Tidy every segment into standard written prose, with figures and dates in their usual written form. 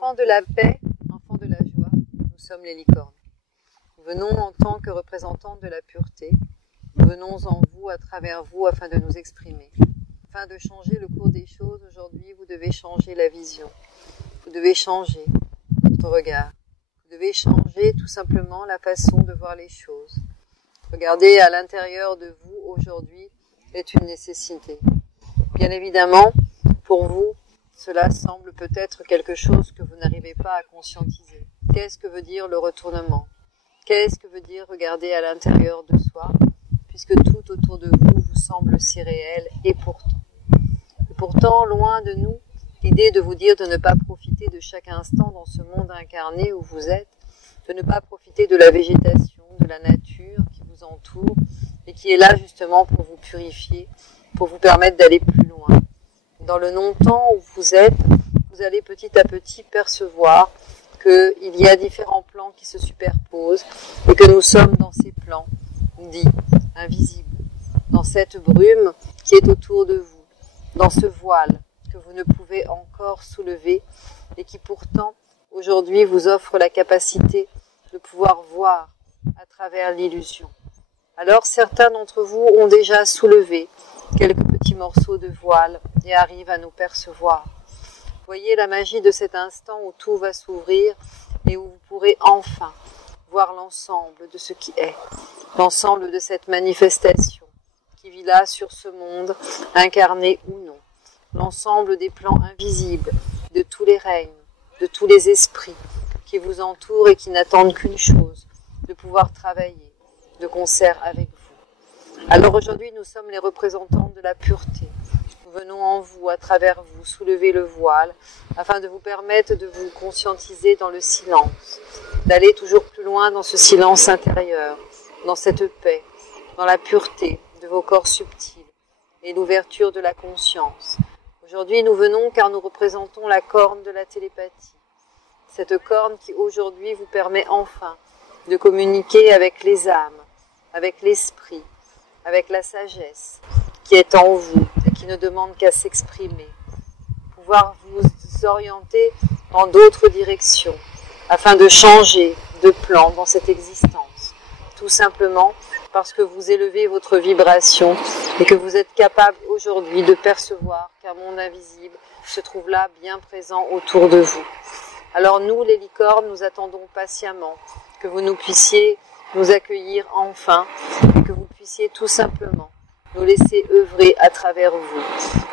Enfants de la paix, enfants de la joie, nous sommes les licornes. Nous venons en tant que représentants de la pureté. Nous venons en vous, à travers vous, afin de nous exprimer. Afin de changer le cours des choses, aujourd'hui, vous devez changer la vision. Vous devez changer votre regard. Vous devez changer tout simplement la façon de voir les choses. Regarder à l'intérieur de vous aujourd'hui est une nécessité. Bien évidemment, pour vous, cela semble peut-être quelque chose que vous n'arrivez pas à conscientiser. Qu'est-ce que veut dire le retournement? Qu'est-ce que veut dire regarder à l'intérieur de soi, puisque tout autour de vous vous semble si réel, et pourtant, loin de nous, l'idée de vous dire de ne pas profiter de chaque instant dans ce monde incarné où vous êtes, de ne pas profiter de la végétation, de la nature qui vous entoure, et qui est là justement pour vous purifier, pour vous permettre d'aller plus loin. Dans le non-temps où vous êtes, vous allez petit à petit percevoir qu'il y a différents plans qui se superposent et que nous sommes dans ces plans dits invisibles, dans cette brume qui est autour de vous, dans ce voile que vous ne pouvez encore soulever et qui pourtant aujourd'hui vous offre la capacité de pouvoir voir à travers l'illusion. Alors certains d'entre vous ont déjà soulevé quelques petits morceaux de voile et arrivent à nous percevoir. Voyez la magie de cet instant où tout va s'ouvrir et où vous pourrez enfin voir l'ensemble de ce qui est, l'ensemble de cette manifestation qui vit là sur ce monde, incarné ou non, l'ensemble des plans invisibles, de tous les règnes, de tous les esprits qui vous entourent et qui n'attendent qu'une chose, de pouvoir travailler de concert avec vous. Alors aujourd'hui, nous sommes les représentants de la pureté. Nous venons en vous, à travers vous, soulever le voile, afin de vous permettre de vous conscientiser dans le silence, d'aller toujours plus loin dans ce silence intérieur, dans cette paix, dans la pureté de vos corps subtils et l'ouverture de la conscience. Aujourd'hui, nous venons car nous représentons la corne de la télépathie. Cette corne qui aujourd'hui vous permet enfin de communiquer avec les âmes, avec l'esprit, avec la sagesse qui est en vous et qui ne demande qu'à s'exprimer. Pouvoir vous orienter dans d'autres directions afin de changer de plan dans cette existence. Tout simplement parce que vous élevez votre vibration et que vous êtes capable aujourd'hui de percevoir qu'un monde invisible se trouve là bien présent autour de vous. Alors nous, les licornes, nous attendons patiemment que vous nous puissiez nous accueillir enfin et que vous puissiez tout simplement nous laisser œuvrer à travers vous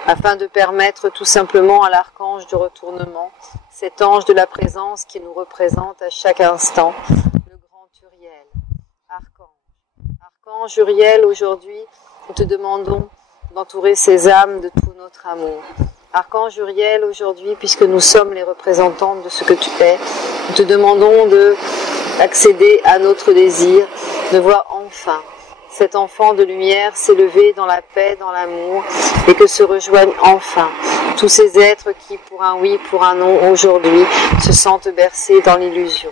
afin de permettre tout simplement à l'archange du retournement, cet ange de la présence qui nous représente à chaque instant, le grand Uriel, Archange Uriel, aujourd'hui, nous te demandons d'entourer ces âmes de tout notre amour. Archange Uriel, aujourd'hui, puisque nous sommes les représentants de ce que tu es, nous te demandons d'accéder à notre désir, de voir enfin cet enfant de lumière s'élever dans la paix, dans l'amour, et que se rejoignent enfin tous ces êtres qui, pour un oui, pour un non, aujourd'hui, se sentent bercés dans l'illusion.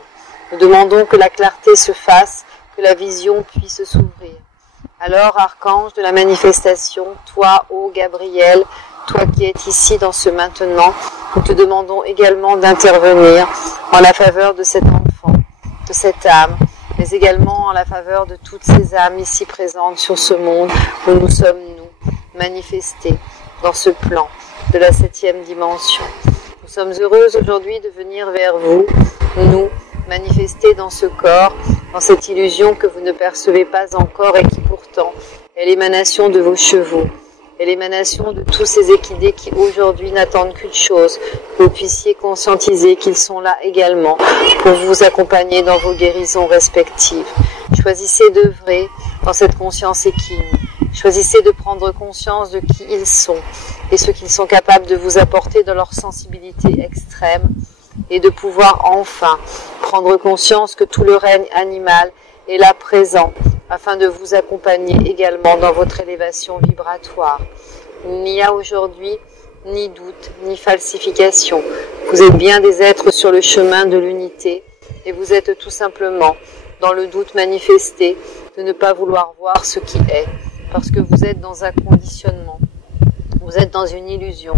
Nous demandons que la clarté se fasse, que la vision puisse s'ouvrir. Alors, archange de la manifestation, toi, ô Gabriel, toi qui es ici dans ce maintenant, nous te demandons également d'intervenir en la faveur de cet enfant, de cette âme, mais également en la faveur de toutes ces âmes ici présentes sur ce monde où nous sommes, nous, manifestés dans ce plan de la 7e dimension. Nous sommes heureuses aujourd'hui de venir vers vous, nous, manifestés dans ce corps, dans cette illusion que vous ne percevez pas encore et qui pourtant est l'émanation de vos chevaux, et l'émanation de tous ces équidés qui aujourd'hui n'attendent qu'une chose, que vous puissiez conscientiser qu'ils sont là également pour vous accompagner dans vos guérisons respectives. Choisissez d'œuvrer dans cette conscience équine. Choisissez de prendre conscience de qui ils sont et ce qu'ils sont capables de vous apporter dans leur sensibilité extrême et de pouvoir enfin prendre conscience que tout le règne animal est là présent afin de vous accompagner également dans votre élévation vibratoire. Il n'y a aujourd'hui ni doute, ni falsification. Vous êtes bien des êtres sur le chemin de l'unité et vous êtes tout simplement dans le doute manifesté de ne pas vouloir voir ce qui est, parce que vous êtes dans un conditionnement, vous êtes dans une illusion,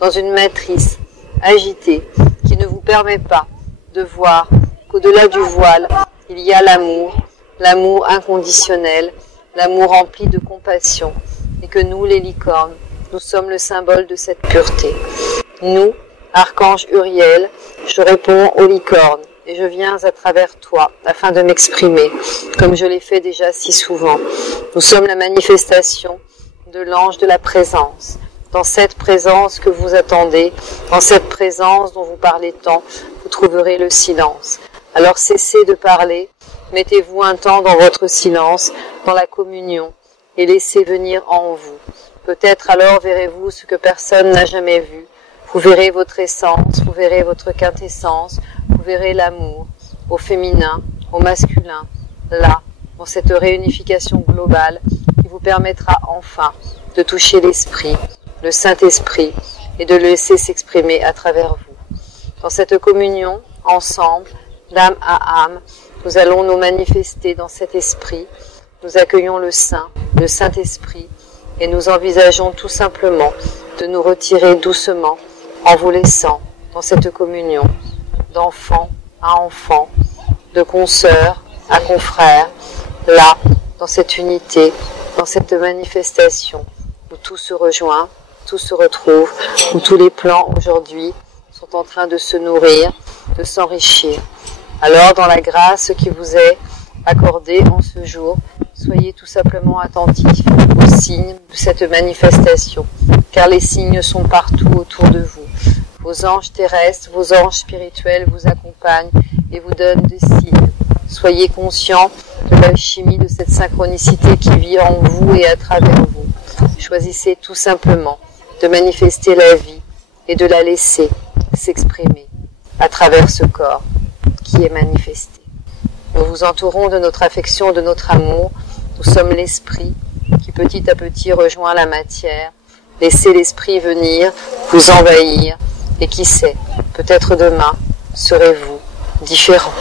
dans une matrice agitée qui ne vous permet pas de voir qu'au-delà du voile, il y a l'amour inconditionnel, l'amour rempli de compassion, et que nous, les licornes, nous sommes le symbole de cette pureté. Nous, Archange Uriel, je réponds aux licornes, et je viens à travers toi, afin de m'exprimer, comme je l'ai fait déjà si souvent. Nous sommes la manifestation de l'ange de la présence. Dans cette présence que vous attendez, dans cette présence dont vous parlez tant, vous trouverez le silence. Alors cessez de parler, mettez-vous un temps dans votre silence, dans la communion, et laissez venir en vous. Peut-être alors verrez-vous ce que personne n'a jamais vu. Vous verrez votre essence, vous verrez votre quintessence, vous verrez l'amour, au féminin, au masculin, là, dans cette réunification globale qui vous permettra enfin de toucher l'esprit, le Saint-Esprit, et de le laisser s'exprimer à travers vous. Dans cette communion, ensemble, d'âme à âme, nous allons nous manifester dans cet esprit, nous accueillons le Saint, le Saint-Esprit, et nous envisageons tout simplement de nous retirer doucement en vous laissant dans cette communion d'enfant à enfant, de consoeur à confrère, là, dans cette unité, dans cette manifestation où tout se rejoint, tout se retrouve, où tous les plans aujourd'hui sont en train de se nourrir, de s'enrichir. Alors, dans la grâce qui vous est accordée en ce jour, soyez tout simplement attentifs aux signes de cette manifestation, car les signes sont partout autour de vous. Vos anges terrestres, vos anges spirituels vous accompagnent et vous donnent des signes. Soyez conscients de la chimie de cette synchronicité qui vit en vous et à travers vous. Choisissez tout simplement de manifester la vie et de la laisser s'exprimer à travers ce corps qui est manifesté. Nous vous entourons de notre affection, de notre amour. Nous sommes l'esprit qui petit à petit rejoint la matière. Laissez l'esprit venir, vous envahir, et qui sait, peut-être demain serez-vous différent.